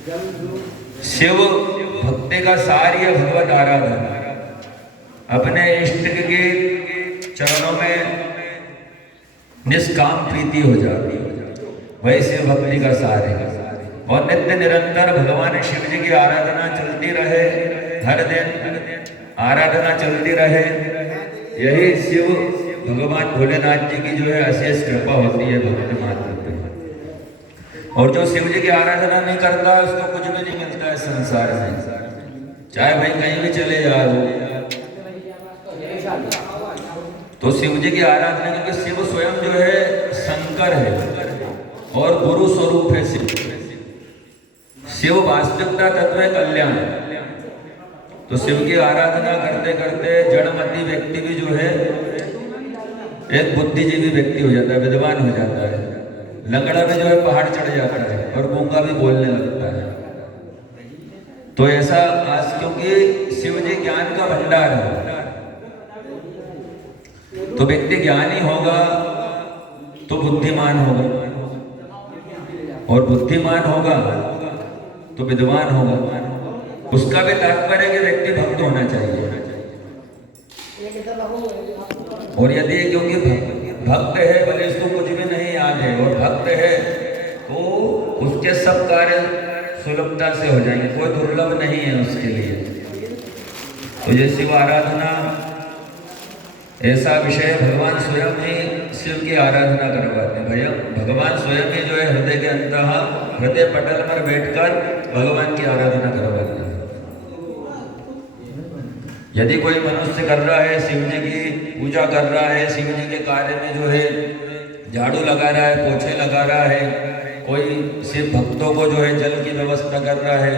शिव भक्ति का सार ये भगवत आराधना, अपने इष्ट के चरणों में निष्काम प्रीति हो जाती है, वही शिव भक्ति का सार है। और नित्य निरंतर भगवान शिव जी की आराधना चलती रहे, हर दिन आराधना चलती रहे, यही शिव भगवान भोलेनाथ जी की जो है अशेष कृपा होती है भक्ति मात्र पे। और जो शिव जी की आराधना नहीं करता उसको कुछ भी नहीं मिलता है संसार में, चाहे भाई कहीं भी चले जाओ। तो शिव जी की आराधना, क्योंकि शिव स्वयं जो है शंकर है और गुरु स्वरूप है शिव। शिव वास्तविकता तत्व है कल्याण। तो शिव की आराधना करते करते जड़मती व्यक्ति भी जो है एक बुद्धिजीवी व्यक्ति हो जाता है, विद्वान हो जाता है। लंगड़ा में जो है पहाड़ चढ़ जाता है और गूंगा भी बोलने लगता है। तो ऐसा आज, क्योंकि शिव जी ज्ञान का भंडार है, तो व्यक्ति ज्ञानी होगा तो बुद्धिमान होगा, और बुद्धिमान होगा तो विद्वान होगा। उसका भी तात्पर्य कि व्यक्ति भक्त होना चाहिए। और यदि क्योंकि भक्त है, भले इसको कुछ भी नहीं याद है और भक्त है, तो उसके सब कार्य सुलभता से हो जाएंगे, कोई दुर्लभ नहीं है उसके लिए। तो ये शिव आराधना ऐसा विषय, भगवान स्वयं ही शिव की आराधना करवाते हैं। भैया भगवान स्वयं ही जो है हृदय के अंतः हृदय पटल पर बैठकर भगवान की आराधना करवाते हैं। यदि कोई मनुष्य कर रहा है, शिव जी की पूजा कर रहा है, शिव जी के कार्य में जो है झाड़ू लगा रहा है, पोछे लगा रहा है, कोई शिव भक्तों को जो है जल की व्यवस्था कर रहा है,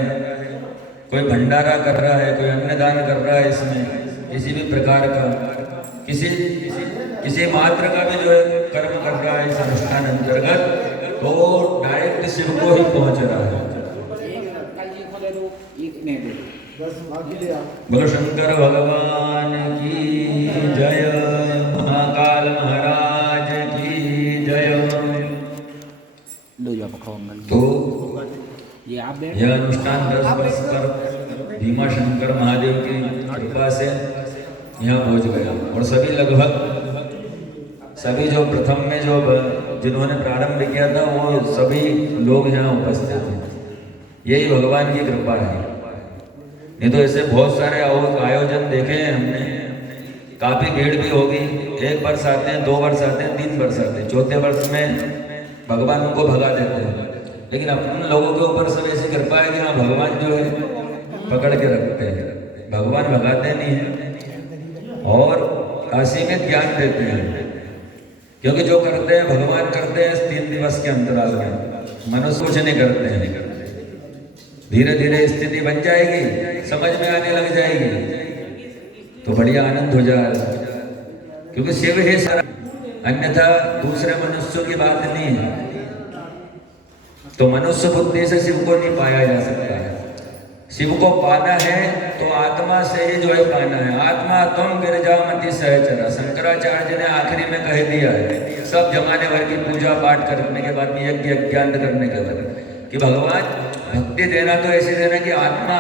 कोई भंडारा कर रहा है, कोई अन्नदान कर रहा है, इसमें किसी भी प्रकार का किसी मात्र का भी जो है कर्म कर रहा है इस अनुष्ठान अंतर्गत, तो डायरेक्ट शिव को ही पहुंच रहा है। बोलो शंकर भगवान की जय, महाकाल महाराज की जय। तो यह अनुष्ठान 10 वर्ष पर भीमा शंकर महादेव की कृपा से यहाँ पहुँच गया। और सभी लगभग सभी जो प्रथम में जो जिन्होंने प्रारंभ किया था वो सभी लोग यहाँ उपस्थित थे। यही भगवान की कृपा है। नहीं तो ऐसे बहुत सारे आयोजन देखे हैं हमने, काफी भीड़ भी होगी। 1 वर्ष आते हैं, 2 वर्ष आते हैं, 3 वर्ष आते हैं, 4थे वर्ष में भगवान उनको भगा देते हैं। लेकिन अपन लोगों के ऊपर सब ऐसी कृपा है कि हाँ भगवान जो है पकड़ के रखते हैं, भगवान भगाते नहीं हैं और असीमित ज्ञान देते हैं। क्योंकि जो करते हैं भगवान करते हैं 3 दिवस के अंतराल में, मनुष्य कुछ नहीं करते हैं। धीरे धीरे स्थिति बन जाएगी, समझ में आने लग जाएगी, तो बढ़िया आनंद हो जाएगा। क्योंकि शिव है सारा, अन्यथा दूसरे मनुष्यों की बात नहीं है। तो मनुष्य बुद्धि से शिव को नहीं पाया जा सकता है। शिव को पाना है तो आत्मा से ही जो है पाना है। आत्मा तुम गिरजामति सहचरा, शंकराचार्य ने आखिरी में कह दिया है। सब जमाने भर की पूजा पाठ करने के बाद, यज्ञ यज्ञांत करने के बाद, कि भगवान भक्ति देना तो ऐसे देना कि आत्मा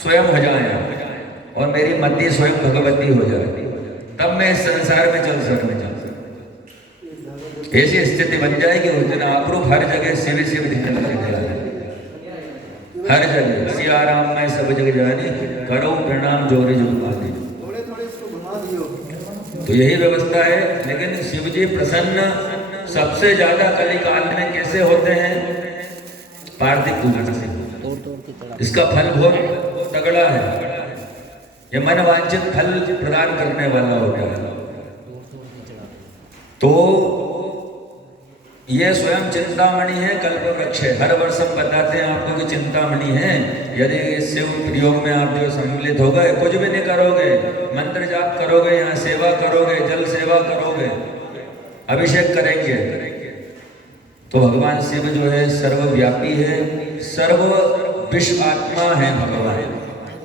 स्वयं हो जाए और मेरी मति स्वयं भगवती हो जाए, तब मैं इस संसार में चल सकूंगा। ऐसी स्थिति बन जाएगी उस दिन आपरूप हर जगह शिव शिव दिखने लगेगा। हर जगह सिया राम में सब जगह जाने, करो प्रणाम जोरे जो पाने। तो यही व्यवस्था है। लेकिन शिव जी प्रसन्न सबसे ज्यादा कलिकाल में कैसे होते हैं? पार्थिव पूजन से। इसका फल बहुत तगड़ा है। ये मन वांछित फल प्रदान करने वाला होता है। तो ये स्वयं चिंतामणि है, कल्प वृक्ष है। हर वर्ष हम बताते हैं आपको कि चिंतामणि है। यदि शिव प्रयोग में आप जो सम्मिलित हो गए, कुछ भी नहीं करोगे, मंत्र जाप करोगे, यहाँ सेवा करोगे, जल सेवा करोगे, अभिषेक करेंगे, तो भगवान शिव जो है सर्वव्यापी है, सर्व विश्व आत्मा है भगवान।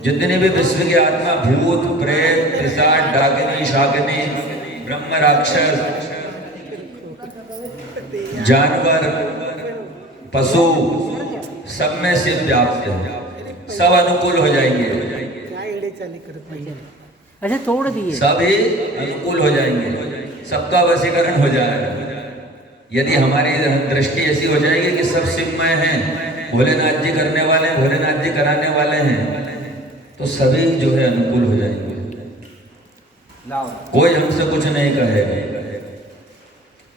जितने भी विश्व की आत्मा, भूत प्रेत पिशाच डाकिनी शाकिनी ब्रह्म राक्षस जानवर पशु सब में शिव व्याप्त है, सब अनुकूल हो जाएंगे, अच्छा तोड़ दिए, सभी अनुकूल हो जाएंगे, सबका वशीकरण हो जाएगा। यदि हमारी दृष्टि ऐसी हो जाएगी कि सब शिवमय हैं, भोलेनाथ जी करने वाले हैं, भोलेनाथ जी कराने वाले हैं, तो सभी जो है अनुकूल हो जाएंगे, कोई हमसे कुछ नहीं कहेगा।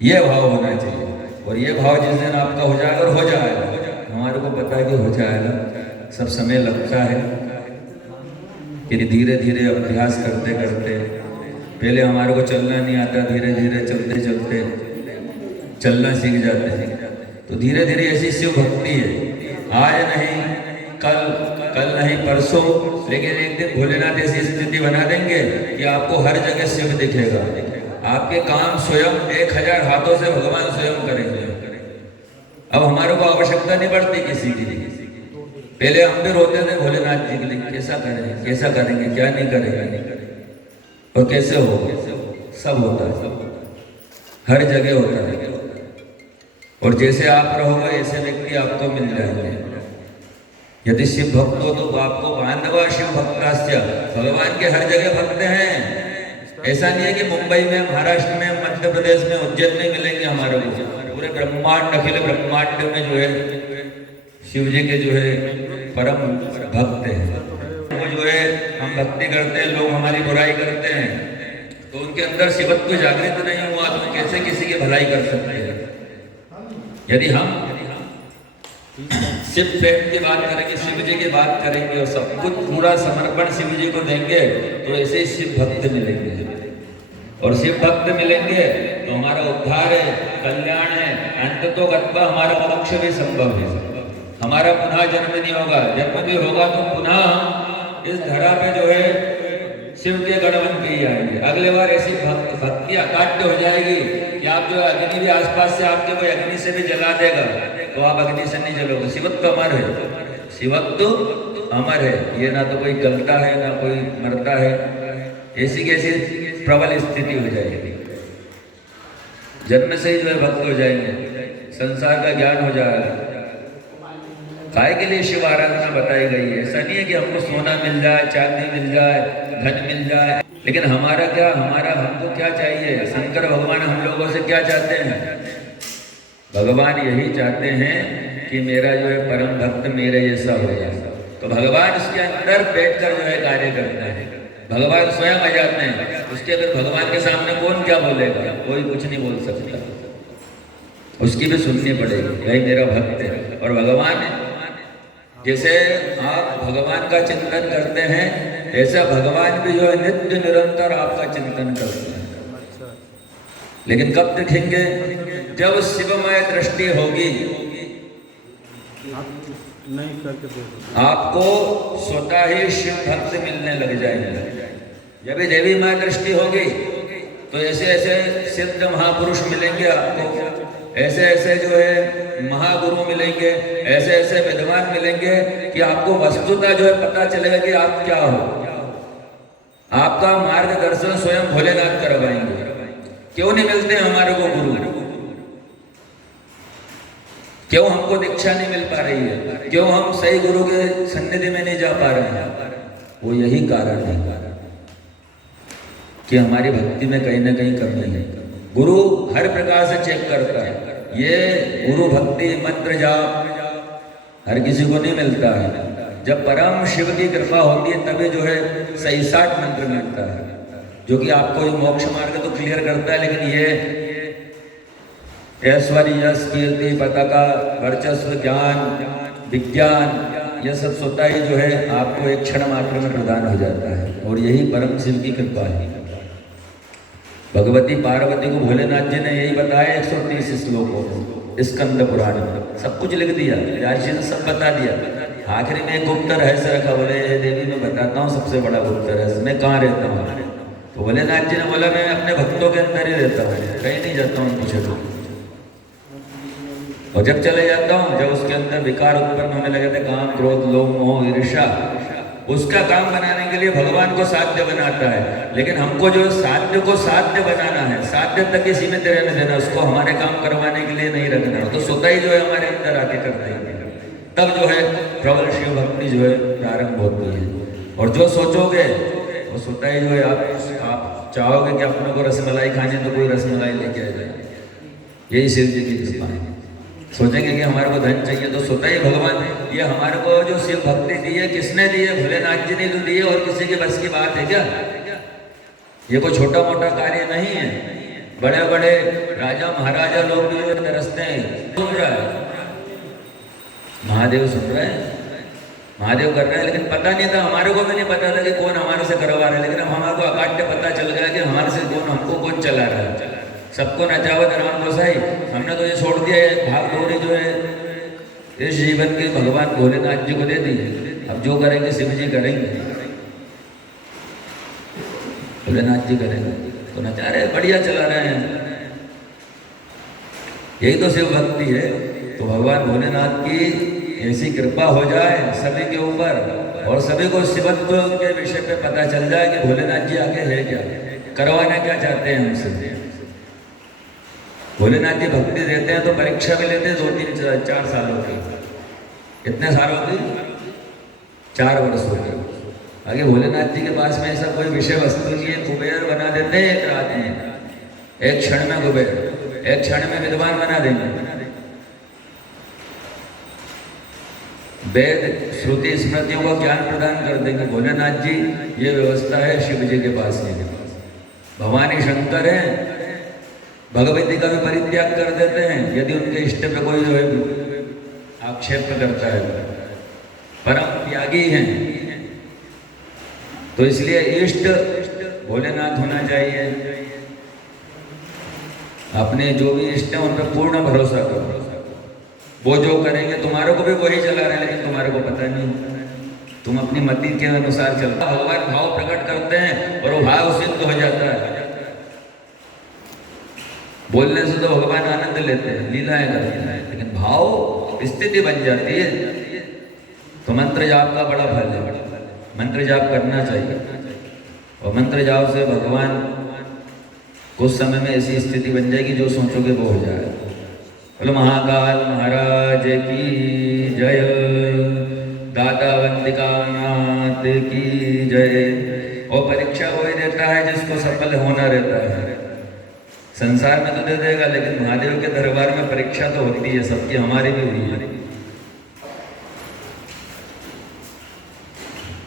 ये भाव होना चाहिए, और ये भाव जिस दिन आपका हो जाएगा, और हो जाएगा, हमारे को पता है कि हो जाएगा, सब समय लगता है कि धीरे धीरे अभ्यास करते करते, पहले हमारे को चलना नहीं आता, धीरे धीरे चलते चलते चलना सीख जाते हैं, तो धीरे धीरे ऐसी शिव भक्ति है, आज नहीं कल, कल नहीं परसों, लेकिन एक दिन भोलेनाथ ऐसी स्थिति बना देंगे कि आपको हर जगह शिव दिखेगा, आपके काम स्वयं 1000 हाथों से भगवान स्वयं करेंगे। अब हमारे को आवश्यकता नहीं पड़ती किसी की, पहले हम भी रोते थे भोलेनाथ जी के लिए, कैसा करें, कैसा करेंगे, क्या नहीं करेंगे, और कैसे हो, सब होता है, हर जगह होता है, और जैसे आप रहोगे ऐसे व्यक्ति आपको मिल जाएंगे। यदि शिव भक्त हो तो आपको बांधवा शिव भक्तास्य, भगवान के हर जगह भक्त हैं। ऐसा नहीं है कि मुंबई में, महाराष्ट्र में, मध्य प्रदेश में, उज्जैन में मिलेंगे हमारे को, पूरे ब्रह्मांड, अखिल ब्रह्मांड में जो है शिव जी के जो है परम भक्त हैं। वो जो है हम भक्ति करते हैं, लोग हमारी बुराई करते हैं, तो उनके अंदर शिवत्व जागृत नहीं हुआ तो कैसे किसी की भलाई कर सकते हैं। यदि हम शिव प्रेम की बात करेंगे, शिव जी की बात करेंगे, और सब कुछ पूरा समर्पण शिव जी को देंगे, तो ऐसे ही शिव भक्त मिलेंगे, और शिव भक्त मिलेंगे तो हमारा उद्धार है, कल्याण है, अंत तो गत्वा हमारा मोक्ष भी संभव है, हमारा पुनः जन्म नहीं होगा, जन्म भी होगा तो पुनः इस धरा पे जो है शिव के गणवन की जाएंगे। अगले बार ऐसी भक्ति अकाट्य हो जाएगी कि आप जो अग्नि भी आसपास से आपके कोई अग्नि से भी जला देगा तो आप अग्नि से नहीं जलोगे। शिवत्व अमर है, शिवत्व अमर है, ये ना तो कोई गलता है ना कोई मरता है, ऐसी कैसी प्रबल स्थिति हो जाएगी, जन्म से ही जो है भक्त हो जाएंगे, संसार का ज्ञान हो जाएगा। काय के लिए शिव आराधना बताई गई है, ऐसा नहीं है कि हमको सोना मिल जाए, चांदी मिल जाए, धन मिल जाए, लेकिन हमारा क्या, हमारा हमको क्या चाहिए, शंकर भगवान हम लोगों से क्या चाहते हैं, भगवान यही चाहते हैं कि मेरा जो है परम भक्त मेरे जैसा हो जाए, तो भगवान उसके अंदर बैठकर जो है कार्य करते हैं, भगवान स्वयं आ जाते हैं, उसके फिर भगवान के सामने कौन क्या बोलेगा, कोई कुछ नहीं बोल सकता, उसकी भी सुननी पड़ेगी, भाई मेरा भक्त है। और भगवान जैसे आप भगवान का चिंतन करते हैं, ऐसा भगवान भी जो है नित्य निरंतर आपका चिंतन करते हैं, लेकिन कब दिखेंगे, जब शिवमय दृष्टि होगी, आपको स्वतः ही शिव भक्त मिलने लग जाएंगे। जब भी देवीमय दृष्टि होगी तो ऐसे ऐसे सिद्ध महापुरुष मिलेंगे आपको, ऐसे ऐसे जो है महागुरु मिलेंगे, ऐसे ऐसे विद्वान मिलेंगे कि आपको वस्तुतः जो है पता चलेगा कि आप क्या हो, आपका मार्गदर्शन स्वयं भोलेनाथ करवाएंगे। क्यों नहीं मिलते हमारे को गुरु, क्यों हमको दीक्षा नहीं मिल पा रही है, क्यों हम सही गुरु के सन्निधि में नहीं जा पा रहे हैं, वो यही कारण है कि हमारी भक्ति में कहीं ना कहीं कमी है। गुरु हर प्रकार से चेक करता है, ये गुरु भक्ति मंत्र जाप हर किसी को नहीं मिलता है, जब परम शिव की कृपा होती है तभी जो है सही 60 मंत्र मिलता है, जो कि आपको मोक्ष मार्ग तो क्लियर करता है, लेकिन ये ऐश्वर्य यश कीर्ति पताका वर्चस्व ज्ञान विज्ञान यह सब स्वतः ही जो है आपको एक क्षण मात्र में प्रदान हो जाता है, और यही परम शिव की कृपा है। भगवती पार्वती को भोलेनाथ जी ने यही बताया 130 श्लोकों में, स्कंद पुराण में सब कुछ लिख दिया, व्यास जी ने सब बता दिया। आखिरी में एक गुप्त रहस्य रखा, बोले देवी मैं बताता हूँ सबसे बड़ा गुप्त रहस्य, मैं कहाँ रहता हूँ, तो भोलेनाथ जी ने बोला मैं अपने भक्तों के अंदर ही रहता हूँ, कहीं नहीं जाता हूँ पूछे तो, और जब चले जाता हूँ, जब उसके अंदर विकार उत्पन्न होने लगे थे, काम क्रोध लोभ मोह ईर्ष्या, उसका काम बनाने के लिए भगवान को साध्य बनाता है, लेकिन हमको जो साध्य को साध्य बनाना है, साध्य तक ही सीमित रहने देना, उसको हमारे काम करवाने के लिए नहीं रखना, तो स्वतः ही जो है हमारे अंदर आके करते हैं। तब जो है प्रबल शिव भक्ति जो है प्रारंभ होती है। और जो सोचोगे वो सोता ही जो है। आप चाहोगे कि अपने को रसमलाई खानी तो कोई रसमलाई लेके आ जाए, यही शिव जी की कृपा है। सोचेंगे कि हमारे को धन चाहिए तो सोता ही भगवान। ये हमारे को जो शिव भक्ति दी है किसने दी है? भोलेनाथ जी ने तो दी है। और किसी के बस की बात है क्या? ये कोई छोटा मोटा कार्य नहीं है। बड़े बड़े राजा महाराजा लोग भी जो तरसते हैं। सुन रहा है महादेव, सुन रहे हैं महादेव कर रहे हैं, लेकिन पता नहीं था, हमारे को भी नहीं पता था कि कौन हमारे से करवा रहा है। लेकिन अब हमारे को अकाट्य पता चल गया कि हमारे से कौन, हमको कौन चला रहा है। सबको नचावत राम गोसाई। हमने तो ये छोड़ दिया है, भाग दौड़ी जो है इस जीवन के भगवान भोलेनाथ जी को दे दी। अब जो करेंगे शिव जी करेंगे, भोलेनाथ जी करेंगे। तो नचा रहे, बढ़िया चला रहे हैं। यही तो शिव भक्ति है। तो भगवान भोलेनाथ की ऐसी कृपा हो जाए सभी के ऊपर, और सभी को शिवत्व के विषय पे पता चल जाए कि भोलेनाथ जी आगे है क्या, करवाना क्या चाहते हैं हमसे। भोलेनाथ जी भक्ति देते हैं तो परीक्षा भी लेते हैं 2-3-4 सालों की। कितने सालों की? 4 वर्षों की। आगे भोलेनाथ जी के पास में ऐसा कोई विषय वस्तु नहीं है। कुबेर बना देते हैं एक रात में, एक क्षण में कुबेर, एक क्षण में विद्वान बना देंगे। वेद श्रुति स्मृतियों को ज्ञान प्रदान कर देंगे भोलेनाथ जी। ये व्यवस्था है शिव जी के पास में। भवानी शंकर हैं, भगवती का भी परित्याग कर देते हैं यदि उनके इष्ट पे कोई जो है आक्षेप करता है। परम त्यागी हैं, तो इसलिए इष्ट भोलेनाथ होना चाहिए। अपने जो भी इष्ट है उन पर पूर्ण भरोसा करो। वो जो करेंगे तुम्हारे को भी वही चला रहे, लेकिन तुम्हारे को पता नहीं, तुम अपनी मति के अनुसार चलता। भगवान भाव प्रकट करते हैं और वो भाव सिद्ध हो जाता है। बोलने से तो भगवान आनंद लेते हैं, लीलाएं करते हैं, लेकिन भाव स्थिति बन जाती है। तो मंत्र जाप का बड़ा फल है। मंत्र जाप करना चाहिए, और मंत्र जाप से भगवान कुछ समय में ऐसी स्थिति बन जाएगी जो सोचोगे वो हो जाएगा। बोलो महाकाल महाराज की जय, दादा वंदिका नाथ की जय। और परीक्षा वही देता है जिसको सफल होना रहता है। संसार में तो दे देगा, लेकिन महादेव के दरबार में परीक्षा तो होती है सबकी, हमारी भी हुई है।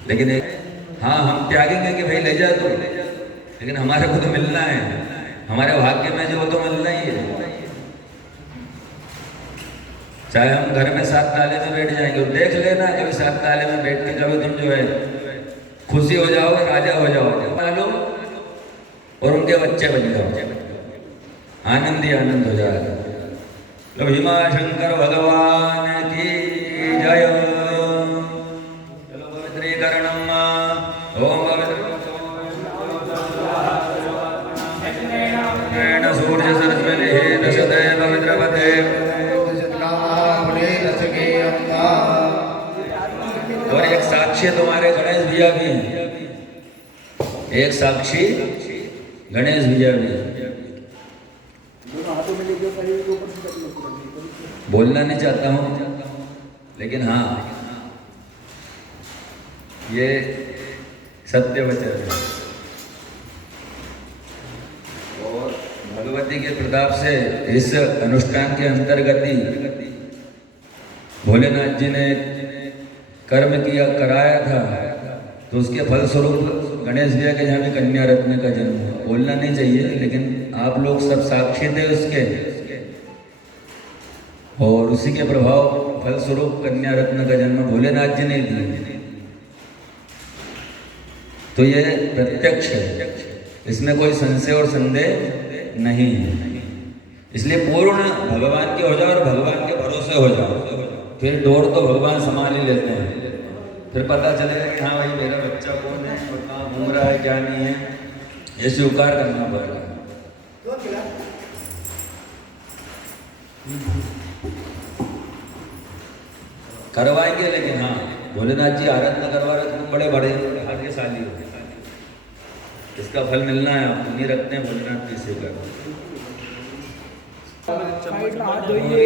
लेकिन हाँ, हम त्यागेंगे कि भाई ले जा तू, लेकिन हमारे को तो मिलना है। हमारे भाग्य में जो तो मिलना ही है। चाहे हम घर में 7 ताले में बैठ जाएंगे, और देख लेना कभी 7 ताले में बैठ के कभी तुम जो है खुशी हो जाओगे, राजा हो जाओगे मालूम, और उनके बच्चे बन जाओगे, आनंद ही आनंद हो जाएगा। तो भीमा शंकर भगवान की जय। चलो पवित्रीकरणम ओम पवित्र सूर्य सरस्वती दशते पवित्रपते। और एक साक्षी तुम्हारे गणेश भैया भी, एक साक्षी गणेश भैया भी। बोलना नहीं चाहता हूं, लेकिन हाँ ये सत्य वचन है। और भगवती के प्रताप से इस अनुष्ठान के अंतर्गत ही भोलेनाथ जी ने कर्म किया, कराया था, तो उसके फलस्वरूप गणेश भैया के यहाँ भी कन्या रत्न का जन्म हुआ। बोलना नहीं चाहिए, लेकिन आप लोग सब साक्षी थे उसके, और उसी के प्रभाव फलस्वरूप कन्या रत्न का जन्म भोलेनाथ जी ने दिया। तो ये प्रत्यक्ष है, इसमें कोई संशय और संदेह नहीं है। इसलिए पूर्ण भगवान के हो जाओ और भगवान के भरोसे हो जाओ, फिर डोर तो भगवान संभाल ही लेते हैं। फिर पता चलेगा कि हाँ भाई मेरा बच्चा कौन है और कहाँ घूम रहा है क्या नहीं है, ये स्वीकार करना पड़ेगा। करवाएंगे, लेकिन हाँ भोलेनाथ जी आराधना करवा रहे, तुम बड़े बड़े भाग्यशाली हो, इसका फल मिलना है। आप नहीं रखते हैं भोलेनाथ की सेवा। हाथ धोइए।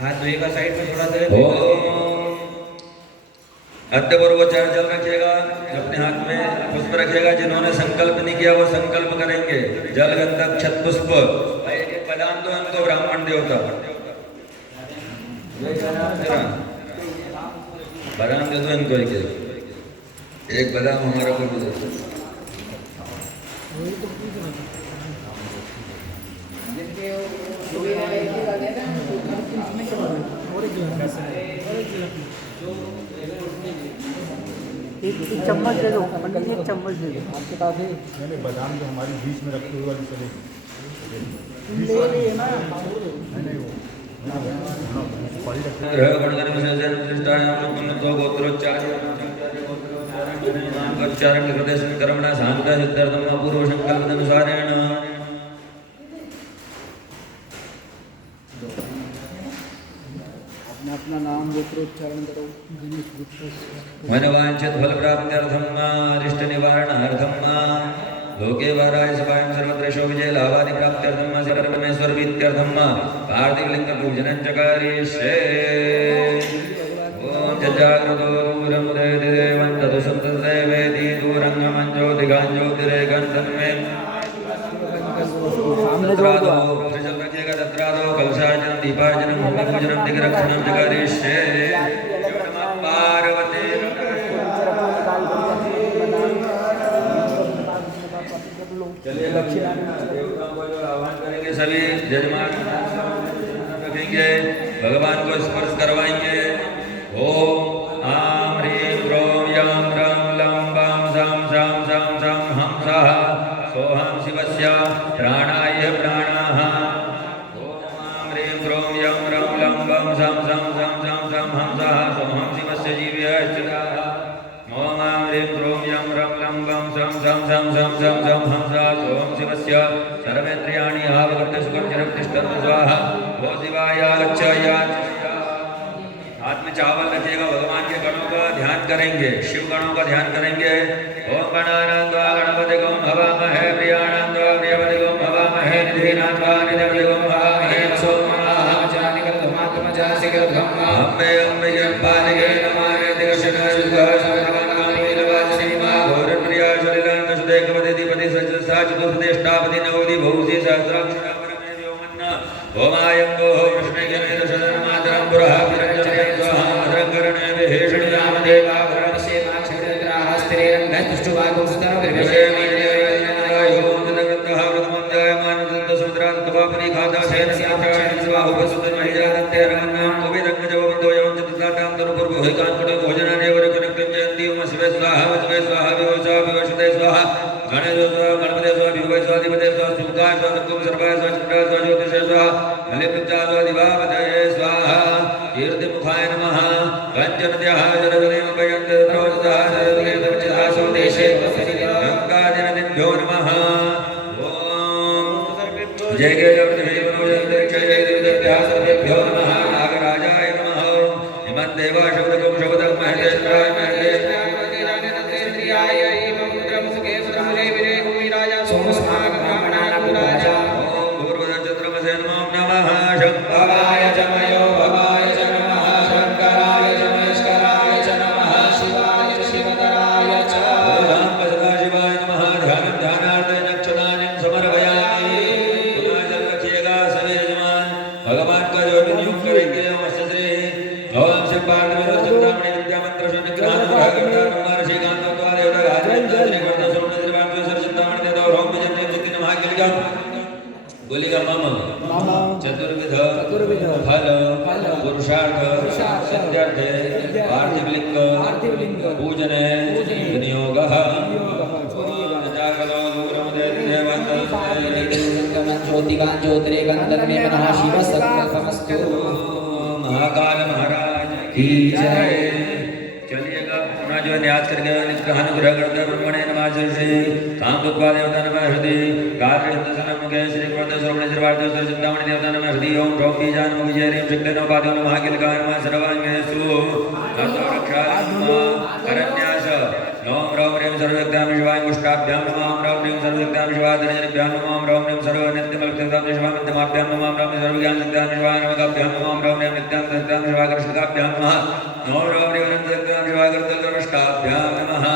हाथ धोएगा साइड में थोड़ा सा। अद्य पूर्वोच्चार जल रखिएगा, अपने हाथ में पुष्प रखिएगा। जिन्होंने संकल्प नहीं किया वो संकल्प करेंगे। जल गंधक छत पुष्प बदाम दो हमको ब्राह्मण देवता, बदाम दे दो इनको, एक बदाम हमारा को भी दे दो। एक चम्मच दे दो पंडित जी, एक चम्मच दे दो आपके पास है। मैंने बादाम जो हमारी बीच में रखी हुई वाली चलेगी ले लिए ना नहीं वो पड़ी रखी उच्चारण कर्मणा शांता सिद्धार्थम पूर्व संकल्प अनुसारेण अपना नाम गोत्रोच्चारण करो। मनवांचित फल प्राप्त्यर्थम अरिष्ट निवारणार्थम लोके वाराय सभायं सर्वत्र विजय लाभादि प्राप्त्यर्थम सर्वमेश्वर विद्यार्थम पार्थिव लिंग पूजनं च करिष्ये। ओम जजाग्रतो दूरं देवं तदु संतदेवेति दूरं मंजोतिगांजोतिरेकं तन्मे तत्रादो प्रजल रखिएगा, तत्रादो कलशार्चनं दीपार्चनं भूमि पूजनं दिग्रक्षणं च करिष्ये। पार्वती चलिएगा, देवताओं को जो आह्वान करेंगे सभी जजमान रखेंगे, भगवान को स्पर्श करवाएंगे। ओम आम ह्रीं क्रोम याम रम लम बम सम सम सम सम हम सः सोहम शिवस्य प्राणाय प्राणाः। ओम आम ह्रीं क्रोम याम रम लम बम सम सम सम सम सम हम सः सोहम शिवस्य जीव्यश्चिदाः। ओम आम ह्रीं क्रोम याम रम लम बम सम सम सम सम सम सम हम सः सोहम शिवस्य सर्वेन्द्रियाणि आवगत्य सुखं चिरं तिष्ठन्तु स्वाहा। ओ शिवाय गच्छाय। हाथ में चावल रखिएगा, भगवान के गणों का ध्यान करेंगे, शिव गणों का ध्यान करेंगे। ओम गणानान्त्वा गणपतिगं हवामहे प्रियाणान्त्वा प्रियपतिगं हवामहे निधीनान्त्वा निधीपतिगं हवामहे अम्बे अम्बिके पालिके नमामि दिगशनायुगसमनकामीलवासिनीमा गौरप्रिया सलिलान्तसुदेकपति दीपति सचसा चतुर्देष्टापति नवोदि भौसि सहस्राक्षरा परमे व्योमन्न ओमायं गोः कृष्णेयमेदशतमातरं पुरः विरञ्जने स्वाहा मधुरकर्णे विहेषणीयाम देवा वरणस्य माक्षेन्द्राः स्त्रीरं गतुष्टुवागुं सुतः विभेषे मीनयो तदग्रतः प्रथमं जायमानं तदसमुद्रात् तवापरि खाता सेन स्याक्षाणि स्वाहुपसुतं महिजादन्ते रमन्नां कविदग्गजवन्दो यवं चतुर्दातां तनुपुर्भुहिकान्कुटं भोजनानेवरकुनिक्तं जयन्ति ओम शिवे स्वाहा विवोचा विवशते स्वाहा गणेश स्वाहा गणपते स्वाहा विभवे स्वाधिपते स्वाहा सुमुखाय स्वाहा तत्त्वं सर्वाय स्वाहा चन्द्राय स्वाहा ज्योतिषे स्वाहा बलिप्रत्याय स्वाहा दिवापतये स्वाहा कीर्तिमुखाय नमः कञ्चनद्याः जलगलेमपयन्ते द्रौजतः जलगलेमपचितः स्वदेशे गङ्गाजनदिभ्यो नमः। ओम जय जय जय सर्वेभ्यो नमः। नागराजाय नमः। हिमं देवा शब्दकं शब्दं महेन्द्राय महेन्द्राय शंकराय च मयो भवाय च नमः। शंकराय च महेश्वराय च नमः। शिवाय च शिवतराय च सदाशिवाय नमः। ध्यानं ध्यानार्थं नक्षदानं समर्पयामि। पुनः जल रखिएगा सभी यजमान, भगवान का जो भी नियुक्त करेंगे श्री भगवान से पार्थिव चिंतामणि विद्या मंत्र शून्य ज्ञान भागवता कुमार श्रीकांत द्वारा योगा आचार्य श्री वर्ता सोमन श्री वाम सर चिंतामणि दे दो रोम विजय जितने नमः के लिए बोलेगा मामा चतुर्विध फल पुरुषार्थ सिद्ध्यर्थे पार्थिव लिंग पूजन विनियोग महाकाल महाराज की जय। चलिएगा। अपना जो न्यास करके निष्कान ग्रह करते ब्रह्मणे नमः श्री काम दुत्वा देवता नमः हृदि गात्र सनम के श्री प्रद श्रवण श्रवार्थ चिंतामणि देवता नमः हृदि ओम ह्रौं बीजान विजय ह्रीं शक्ति नमः पादो नमः किलकाय नमः सर्वांगेषु ततो रक्षाय नमः करन्यास ओम ह्रौं ह्रीं सर्वव्यां शिवाय मुष्टाभ्यां नमः ओम ह्रौं ह्रीं सर्वव्यां शिवाय धनजनभ्यां नमः ओम ह्रौं ह्रीं सर्वनित्यमलक्ताभ्यां शिवाय मध्यमाभ्यां नमः ओम ह्रौं ह्रीं सर्वज्ञानसक्ताभ्यां शिवाय नमकाभ्यां नमः ओम ह्रौं ह्रीं नित्यां शिवाय कृष्णकाभ्यां नमः ओम ह्रौं ह्रीं अनन्तसक्ताभ्यां शिवाय कर्तव्यष्टाभ्यां नमः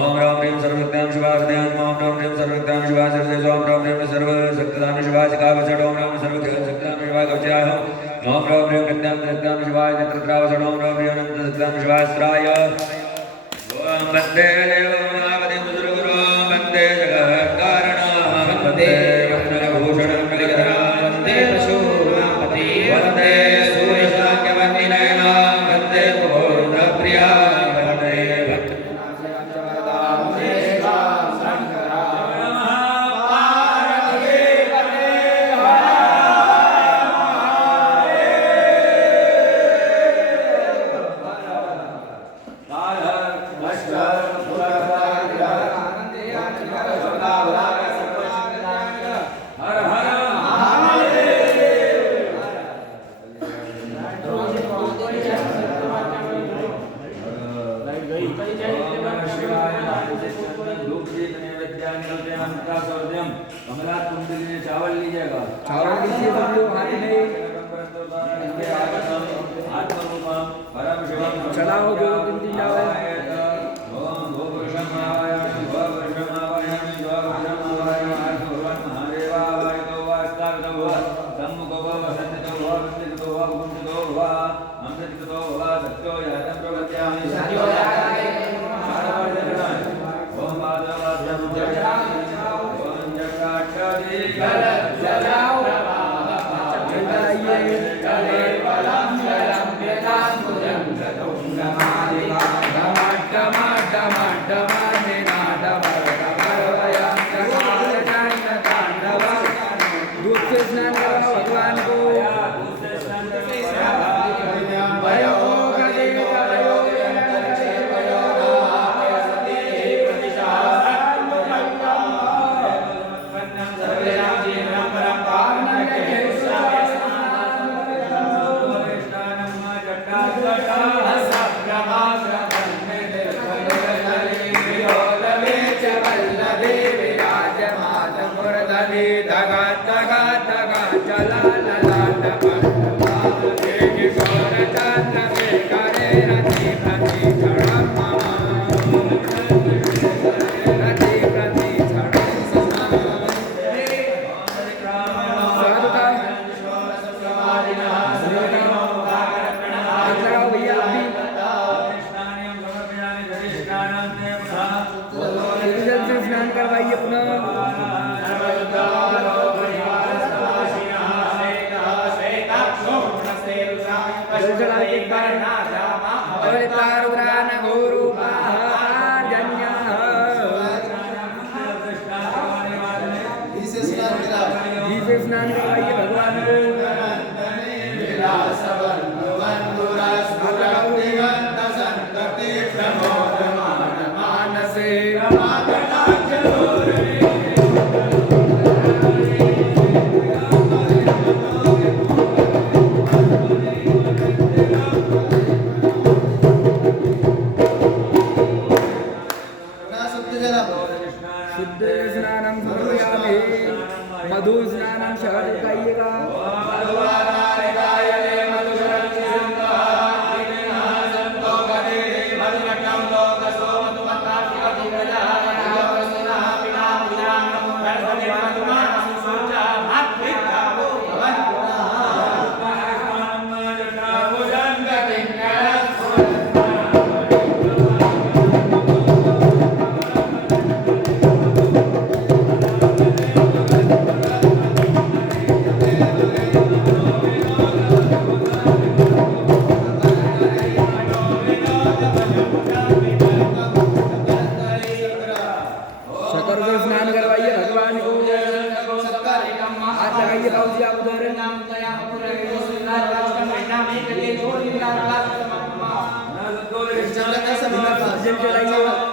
ओम ह्रौं ह्रीं सर्वव्यां शिवाय हृदयां नमः ओम ह्रौं ह्रीं सर्वव्यां शिवाय सर्वेषु ओम ह्रौं ह्रीं सर्वशक्तां शिवाय शिखावसड ओम ह्रौं सर्वशक्तां शिवाय कवचाय ओम ह्रौं ह्रीं नित्यां शिवाय नेत्रत्रावसड ओम ह्रौं ह्रीं अनन्तसक्तां शिवाय स्त्राय ओम वन्दे देवमावति मुद्रगुरो वन्दे जगत्कारणं वन्दे वक्त्रभूषणं कलिधरं वन्दे पशूनापति वन्दे सूर्यशाक्यवन्दिनयनं वन्दे मुहूर्तप्रिया वन्दे चावल लीजिएगा चावल लीजिए सब लोग हाथ में चलाओ दो तीन दिन जाओ दूध से स्नान कराओ भगवान को स्नान करवाइए अपना जल चला के एक बार स्नान करवाइए भगवान को शुद्ध स्नानं समर्पयामि मधु स्नानं शहद लगाइएगा कैंडल जलाइए।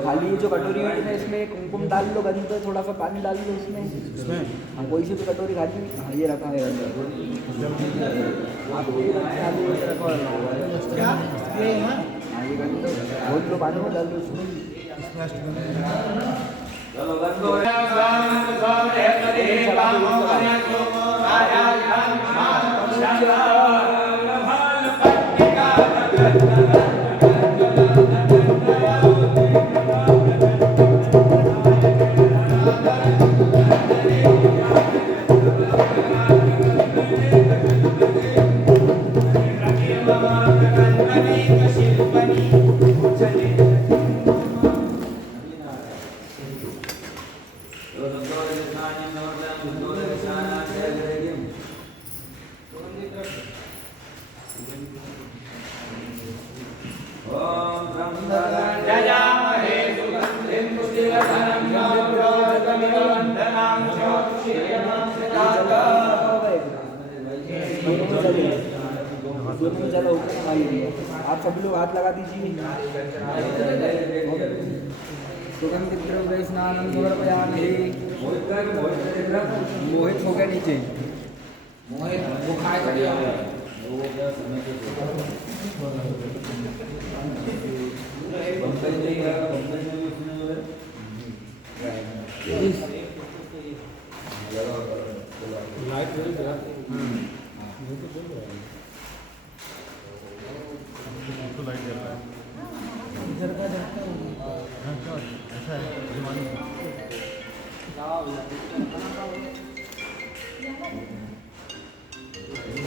खाली ये जो कटोरी है ना, इसमें कुमकुम डाल लो, गंध पे थोड़ा सा पानी डाल दो इसमें। हाँ, कोई सी भी कटोरी खाली। हाँ, ये रखा है अंदर। आप ये रखा क्या ये है? हाँ, ये गंध बहुत लो, पानी में डाल दो इसमें। आप सब लोग हाथ लगा दीजिए। सुगंधित द्रव्य स्नानं समर्पयामि। मोहित हो गया नीचे। तो लाइट जल रहा है इधर का जाता है। ऐसा है जमाने में।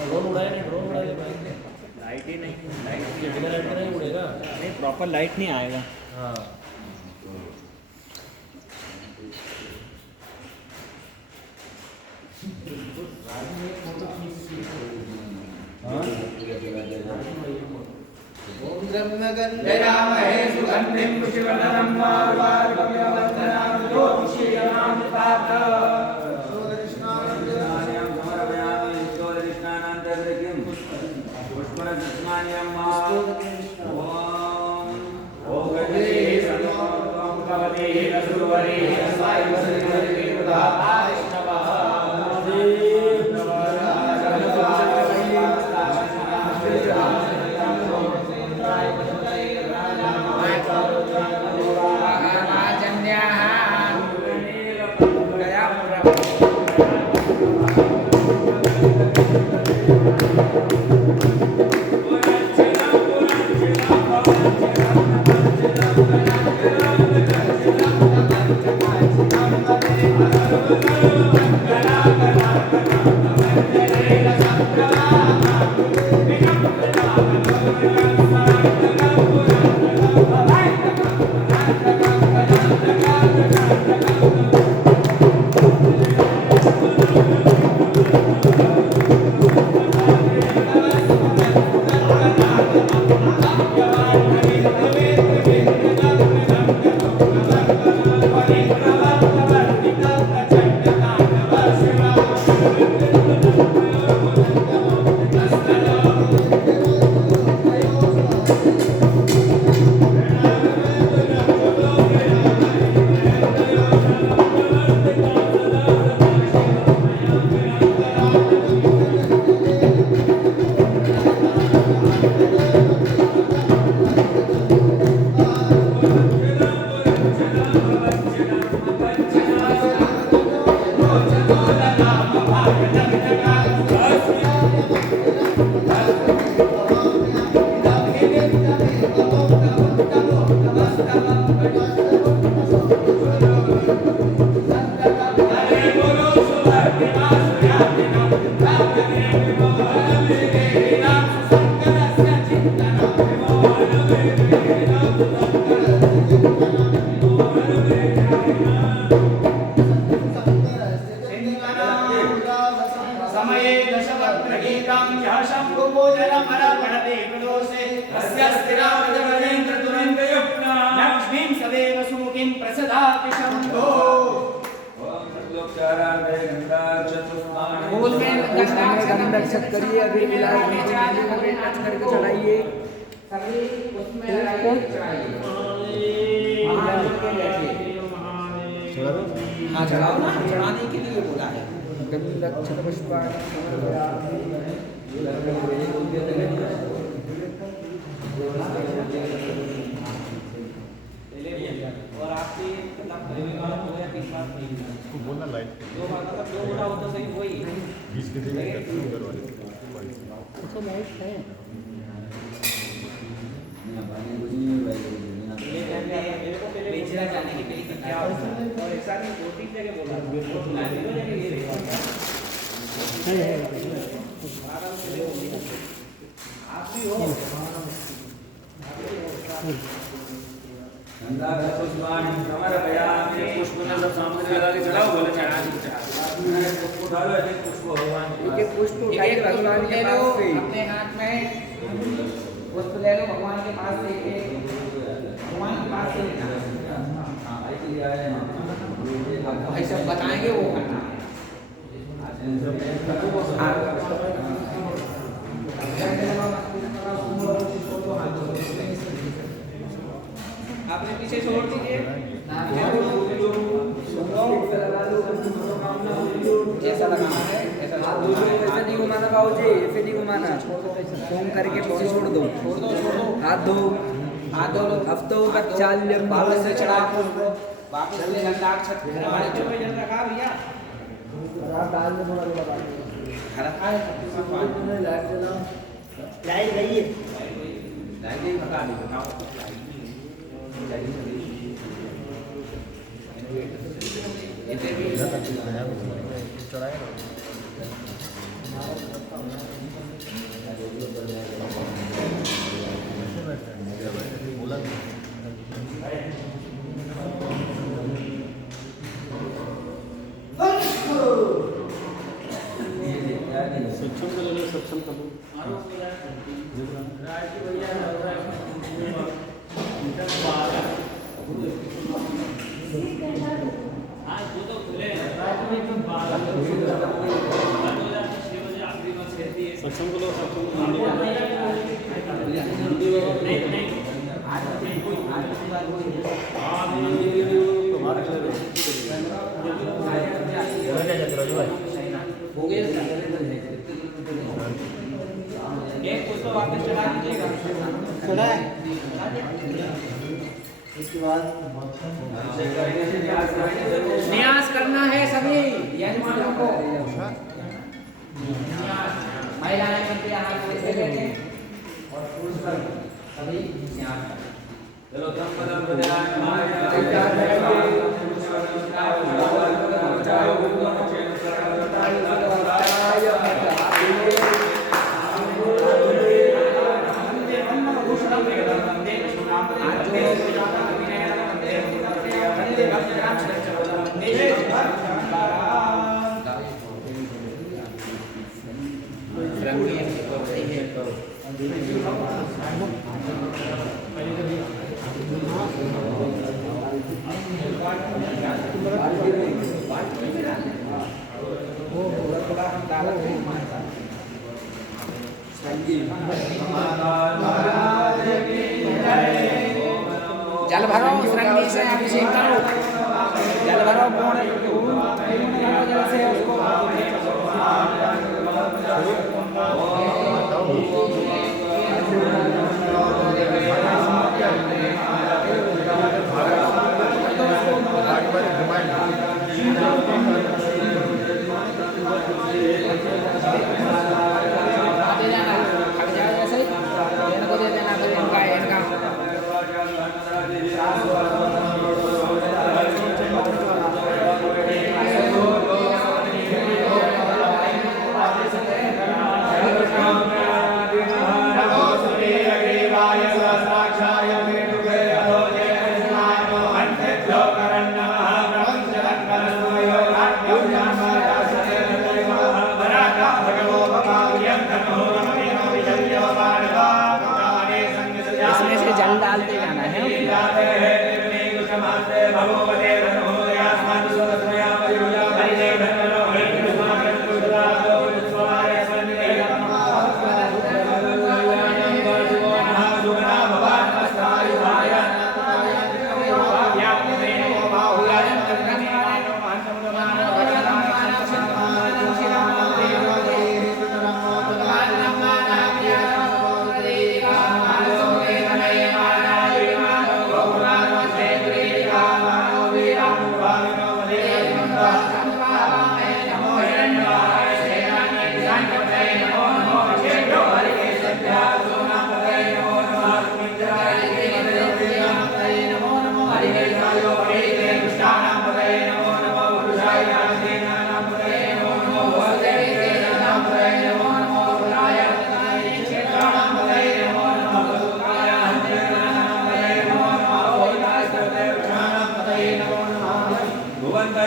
ड्रोन उड़ाया नहीं, ड्रोन उड़ाया लाइट ही नहीं, लाइट नहीं उड़ेगा। नहीं, प्रॉपर लाइट नहीं आएगा। हाँ गन्धयामहे सुगन्धिं पुष्टिवर्धनं वार्वारुकमिववर्धनां ज्योतिषीयमामृतात्। समये दशवक्त्रगीतं यः शम्भुपूजनमरपणते प्रदोषे अस्य स्थिरावधवरेन्द्रतुरङ्गयुक्ता लक्ष्मीं सदैव सुमुखीं प्रसदाति शम्भो। फूल में गंधक करिए, अभी करके चढ़ाइए। हाँ चढ़ाओ ना, चढ़ाने के लिए बोला है। गंधक पुष्पाणि और आपसे बोलना लाइट दो बार मतलब जो बोला वो तो सही वही बीच के दिन बेचना जाने के लिए क्या होता है और ऐसा नहीं 2-3 जगह बोला 2 जगह ये आप भी हो पुष्प में सब सामग्री लगा के चढ़ाओ, बोले चढ़ा पुष्प डालो, एक पुष्प भगवान एक पुष्प उठाइए भगवान के पास से, अपने हाथ में पुष्प ले लो भगवान के पास से, भगवान के पास से लेना। भाई सब बताएंगे वो करना। आपने पीछे छोड़ दीजिए। जैसा लगाना है ऐसा ऐसे नहीं घुमाना बाबूजी, ऐसे नहीं घुमाना, फोन करके पीछे छोड़ दो, हाथ धो, हफ्तों तक चाल वापस से चढ़ा वापस से लंदाक छत हमारे जो रखा भैया डाल में थोड़ा लगा लाइट गई है, लाइट गई बता दी बताओ। सक्षम कपूर सक्षम को लो, सक्षम एक पुष्प वापस चढ़ा दीजिएगा। चढ़ा है। इसके बाद न्यास करना है सभी यजमानों को। महिलाएं करके हाथ से लेके और पुरुष सभी न्यास करें। चलो तम पदम बदलाय माया जल भरो, श्रृंगी से अभिषेक करो, जल भरो पूर्ण जल से उसको साक्षाय Thank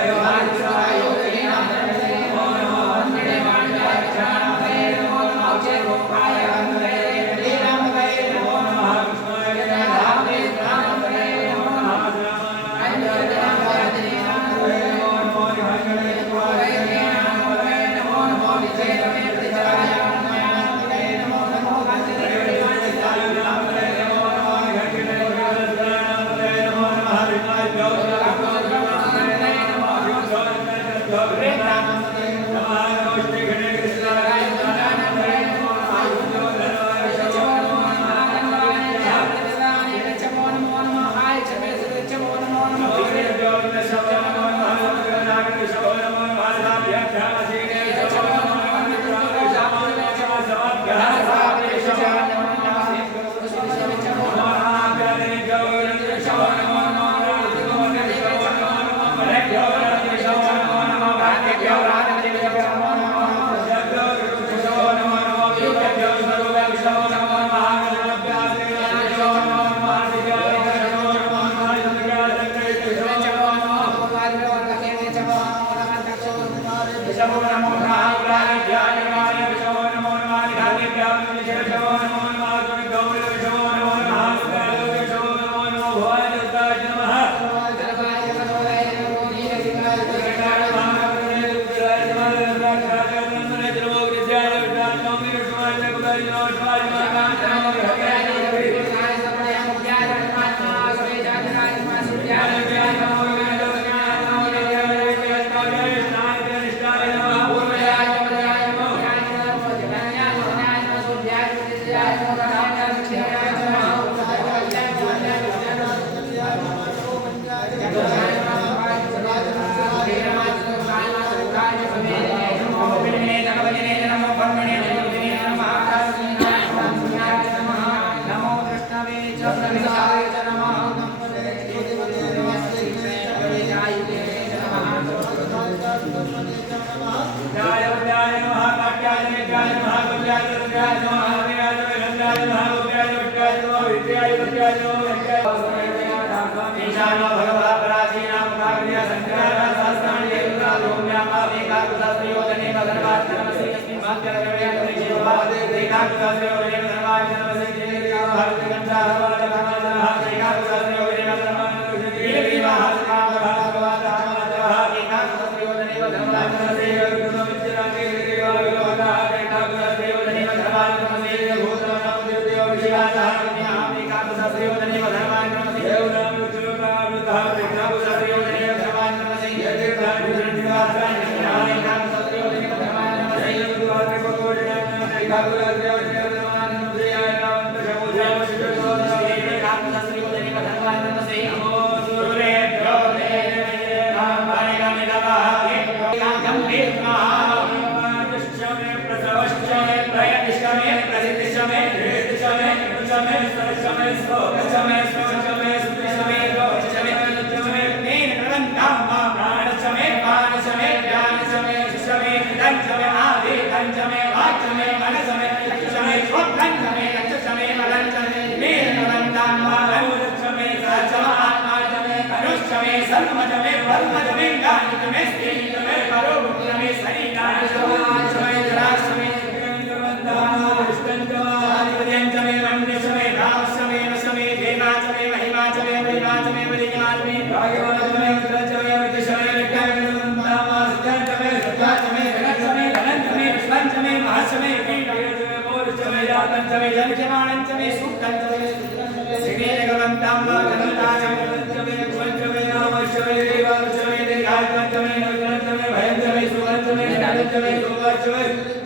you.